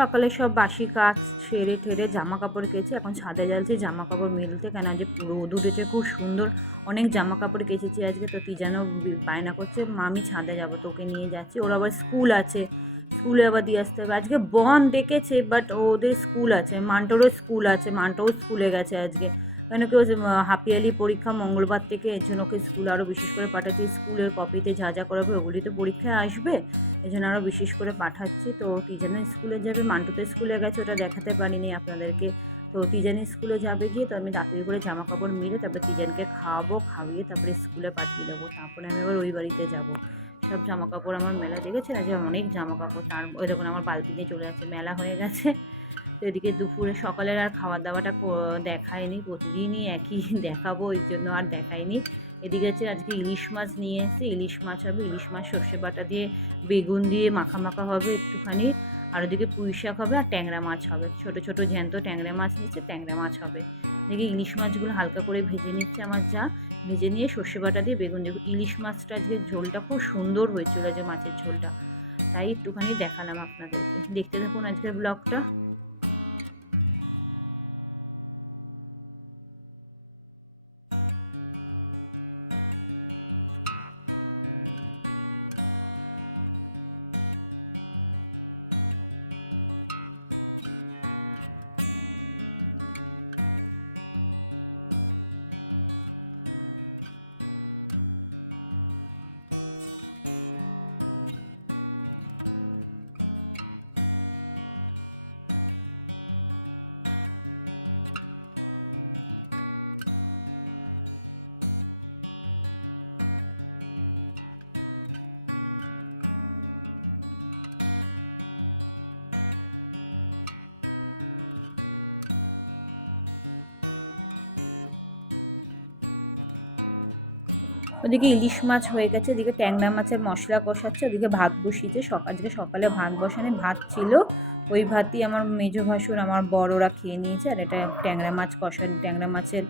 সকালে সব বাসি কাজ সেরে ঠেরে জামা কাপড় কেচে এখন ছাদে যাচ্ছি জামা কাপড় মেলতে, কেন যে রোদ উঠেছে খুব সুন্দর, অনেক জামা কাপড় কেচেছি আজকে। তো তিজানও বায়না করছে মা আমি ছাদে যাবো, তোকে নিয়ে যাচ্ছি। ওর আবার স্কুল আছে, স্কুলে আবার দিয়ে আসতে হবে। আজকে বন ডেকেছে বাট ওদের স্কুল আছে, মান্টোরও স্কুল আছে, মান্টোও স্কুলে গেছে আজকে, কেন কি হাফ ইয়ারলি পরীক্ষা মঙ্গলবার থেকে, এর জন্য ওকে স্কুলে আরও বিশেষ করে পাঠাচ্ছি। স্কুলের কপিতে যা যা করাবে ওগুলি তো পরীক্ষায় আসবে, এই জন্য আরও বিশেষ করে পাঠাচ্ছি। তো তিজানের স্কুলে যাবে, মান্টু তো স্কুলে গেছে, ওটা দেখাতে পারিনি আপনাদেরকে। তো তিজানের স্কুলে যাবে গিয়ে, তো আমি তাড়াতাড়ি করে জামা কাপড় মিলে তারপরে তিজানকে খাওয়াবো, খাইয়ে তারপরে স্কুলে পাঠিয়ে দেবো। তারপরে আমি আবার ওই বাড়িতে যাবো। সব জামা কাপড় আমার মেলা দেখেছে না, যে অনেক জামা কাপড়, তার ওই দেখুন আমার বালতি নিয়ে চলে যাচ্ছে, মেলা হয়ে গেছে। তো এদিকে দুপুরে সকালের আর খাওয়া দাওয়াটা দেখায়নি, প্রতিদিনই একই দেখাবো, ওই জন্য আর দেখায়নি। এদিকে হচ্ছে আজকে ইলিশ মাছ নিয়ে এসে, ইলিশ মাছ হবে, ইলিশ মাছ সর্ষে বাটা দিয়ে বেগুন দিয়ে মাখা মাখা হবে একটুখানি, আর ওদিকে পুঁই শাক হবে আর ট্যাংরা মাছ হবে, ছোট ছোট জ্যান্ত ট্যাংরা মাছ নিচ্ছে, ট্যাংরা মাছ হবে। এদিকে ইলিশ মাছগুলো হালকা করে ভেজে নিচ্ছে আমার যা, ভেজে নিয়ে সর্ষে বাটা দিয়ে বেগুন দেবো। ইলিশ মাছটা আজকে ঝোলটা খুব সুন্দর হয়েছিল, যে মাছের ঝোলটা, তাই একটুখানি দেখালাম আপনাদের। দেখতে থাকুন আজকের ব্লগটা। ওদিকে ইলিশ মাছ হয়ে গেছে, এদিকে ট্যাংরা মাছের মশলা কষাচ্ছে, ওদিকে ভাত বসিয়েছে। সকালে ভাত বসানো ভাত ছিল, ওই ভাতই আমার মেজো ভাসুর আমার বড়রা খেয়ে নিয়েছে। আর এটা ট্যাংরা মাছ কষানো, ট্যাংরা মাছের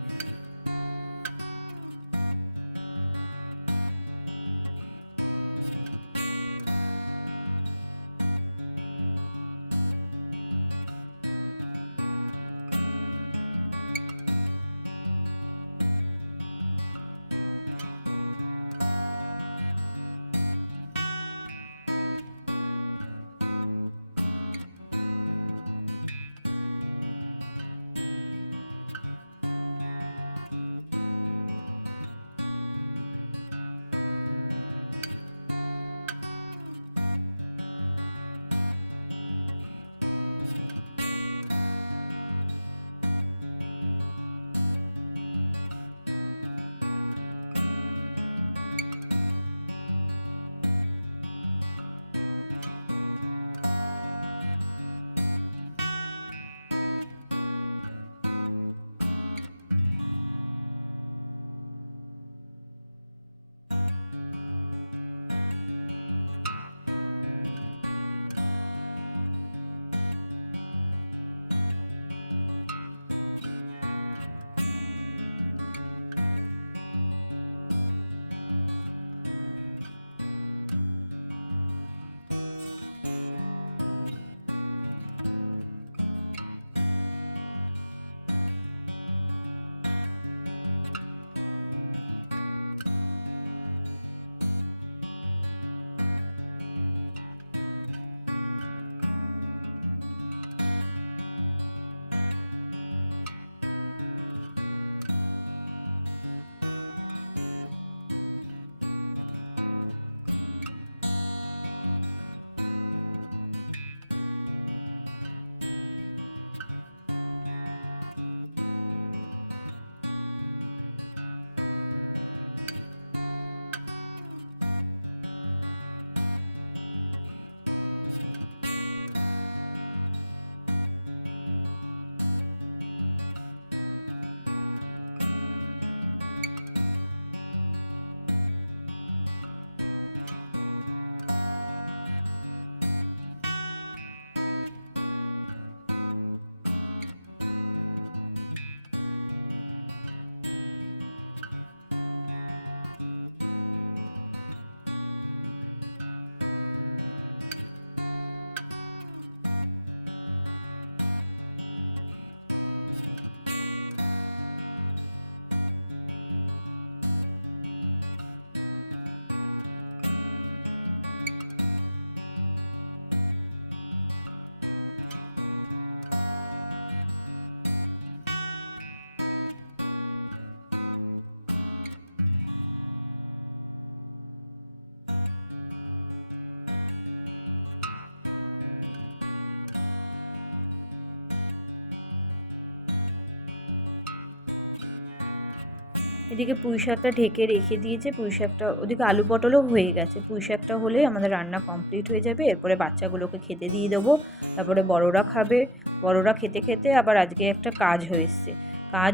এদিকে পুঁই শাকটা ঢেকে রেখে দিয়েছে, পুঁই শাকটা ওদিকে আলু পটলও হয়ে গেছে। পুঁই শাকটা হলে আমাদের রান্না কমপ্লিট হয়ে যাবে। এরপরে বাচ্চাগুলোকে খেতে দিয়ে দেবো, তারপরে বড়রা খাবে। বড়রা খেতে খেতে আবার আজকে একটা কাজ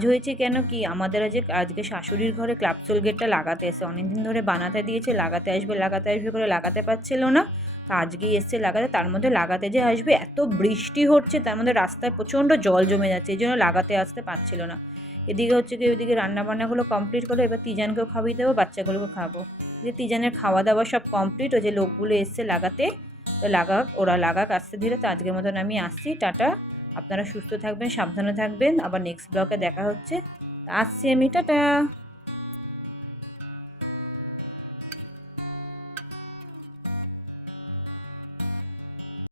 হয়েছে কেন কি আমাদের আজকে শাশুড়ির ঘরে ক্লাবসোল গেটটা লাগাতে এসে অনেকদিন ধরে বানাতে দিয়েছে, লাগাতে আসবে করে লাগাতে পারছিল না। তা আজকেই এসছে লাগাতে, তার মধ্যে লাগাতে যে আসবে এত বৃষ্টি হচ্ছে, তার মধ্যে রাস্তায় প্রচণ্ড জল জমে যাচ্ছে, এই জন্য লাগাতে আসতে পারছিল না। এদিকে হচ্ছে কি ওইদিকে রান্নাবান্নাগুলো কমপ্লিট করে এবার তিজানকেও খাওয়াই দেবো, বাচ্চাগুলোকে খাবো। যে তিজানের খাওয়া দাওয়া সব কমপ্লিট, ওই যে লোকগুলো এসছে লাগাতে, তো ওরা লাগাক আস্তে ধীরে। তো আজকের মতন আমি আসছি, টাটা। আপনারা সুস্থ থাকবেন, সাবধানে থাকবেন, আবার নেক্সট ব্লগে দেখা হচ্ছে। আসছি আমি, টাটা।